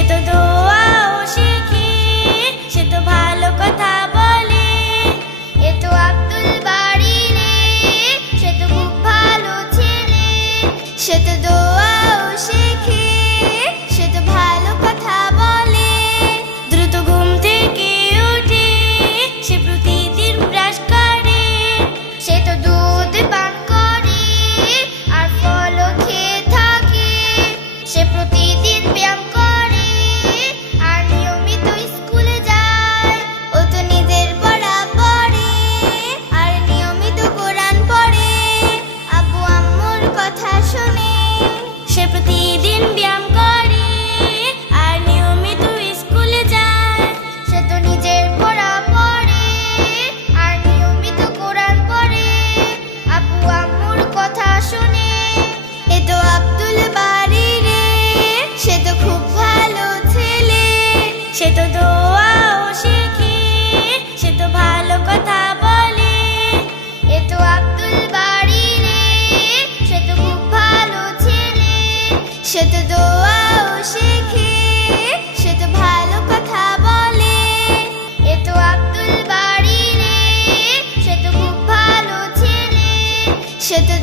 সে তো দোয়াও শেখে, সে তো ভালো কথা বলে। এ তো আব্দুল বাড়ি রে, সে তো খুব ভালো ছেলে। সে তো দোয়াও শেখে, সে তো ভালো কথা বলে। দ্রুত ঘুম থেকে উঠে সে প্রতিদিন ব্রাশ করে। সে তো দুধ পান করে আর ফলও খেয়ে থাকে। সে প্রতিদিন ব্যায়াম করে আর নিয়মিত স্কুলে যায়। ও তো নিজের পড়া পড়ে আর নিয়মিত কোরআন পড়ে। আব্বু আম্মুর কথা শুনে সে প্রতিদিন ব্যায়াম করে আর নিয়মিত স্কুলে যায়। সে তো নিজের পড়া পড়ে আর নিয়মিত কোরআন পড়ে। আব্বু আম্মুর কথা শুনে এ তো আব্দুল বাড়ি রে, সে তো খুব ভালো ছেলে। সে তো দোয়াও শেখে, সে তো ভালো কথা বলে। এ তো আব্দুল বাড়ি রে, সে তো খুব ভালো ছেলে। সে তো দোয়াও শেখে, সে তো ভালো কথা বলে। এ তো আব্দুল বাড়ি রে, সে তো খুব ভালো ছেলে। সে তো